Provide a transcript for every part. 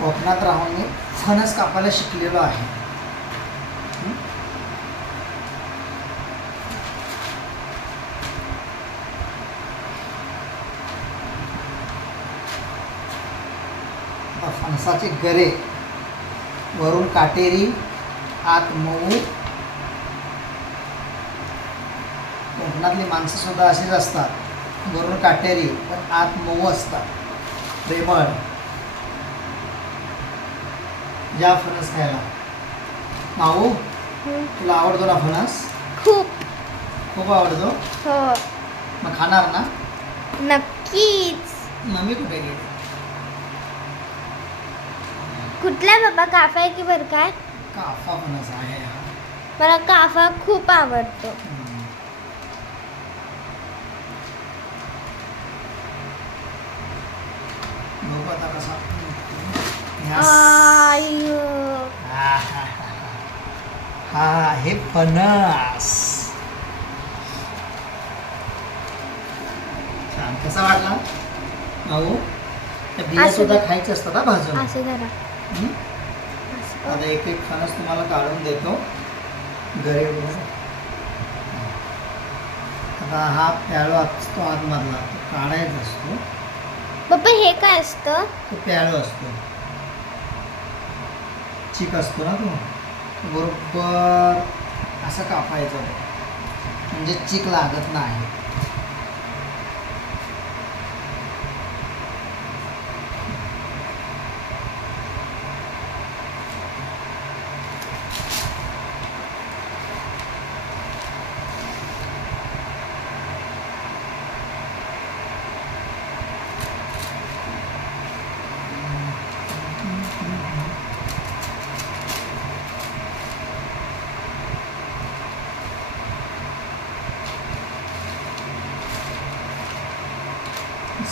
कोकणात राहून मी फणस कापायला शिकलेलो आहे. फणसाचे गरे वरून काटेरी आत मऊ. कोकणातली माणसं सुद्धा अशीच असतात. वरून काटेरी पण आत मऊ असतात. प्रेमळ या फणस खायला माऊ. तुला आवडतो ना फणस? खूप. खूप आवडतो? हो. मग खाणार ना? नक्कीच. मम्मी कुठे गेली? कुठला बाबा काफा आहे की बरं काय? काफा फणस आहे हा. मला काफा खूप आवडतो. हम्म. बघू आता कसा Yes. आयो. हा आहे फणस छान कसा वाटला भाऊ त्या बिया असं सुद्धा दे. खायचं असतात हा भाजून असं जरा हं? असं. आता एक एक फणस तुम्हाला काढून देतो घरी वगैरे. आता हा प्याळो असतो आतमधला तो काढायचा असतो पप्पा हे काय असतं तो प्याळो असतो चिक असतो ना तो. बरोबर असं कापायचं म्हणजे चिक लागत नाही.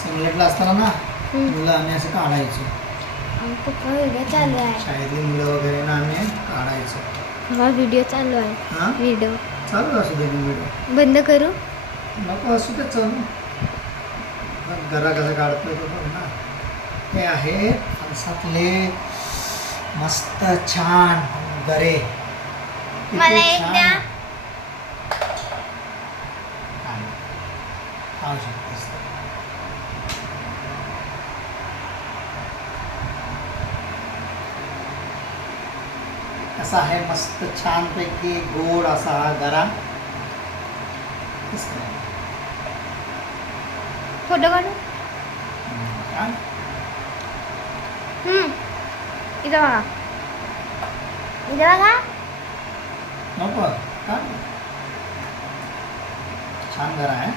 सनलाईटला असताना ना हं. मुलं आम्ही असं काढायचो. पप्पा व्हिडिओ चालू आहे? शाळेतली मुलं वगैरे ना आम्ही काढायचो. पप्पा व्हिडिओ चालू आहे. हां? व्हिडिओ. चालू असू दे व्हिडिओ बंद करू? नको असू दे चालू. बघ घरा कसं काढतोय तो बघ ना. हे आहे फणसातले मस्त छान गरे. किती मला एक छान. द्या. आहे. खाऊ शकतेस. कसा आहे मस्त छानपैकी गोड असा हा गरा. फ़ोटो काढू छान. हम्म. इथं बघा इथं बघा नको का छान घर आहे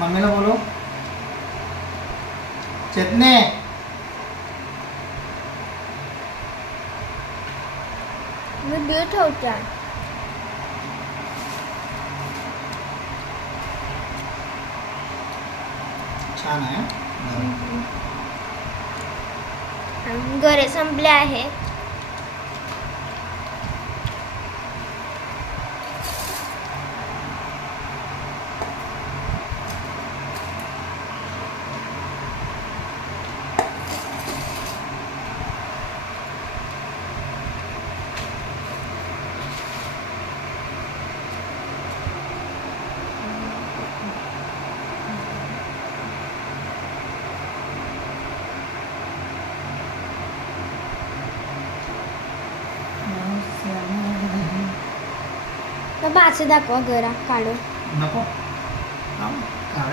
मम्मीला बोलो चेतने व्हिडिओ ठेवत्या छान आहे घर. आणि गरे संपले आहे। बाबा असं दाखवा गरा काढून नको काढ.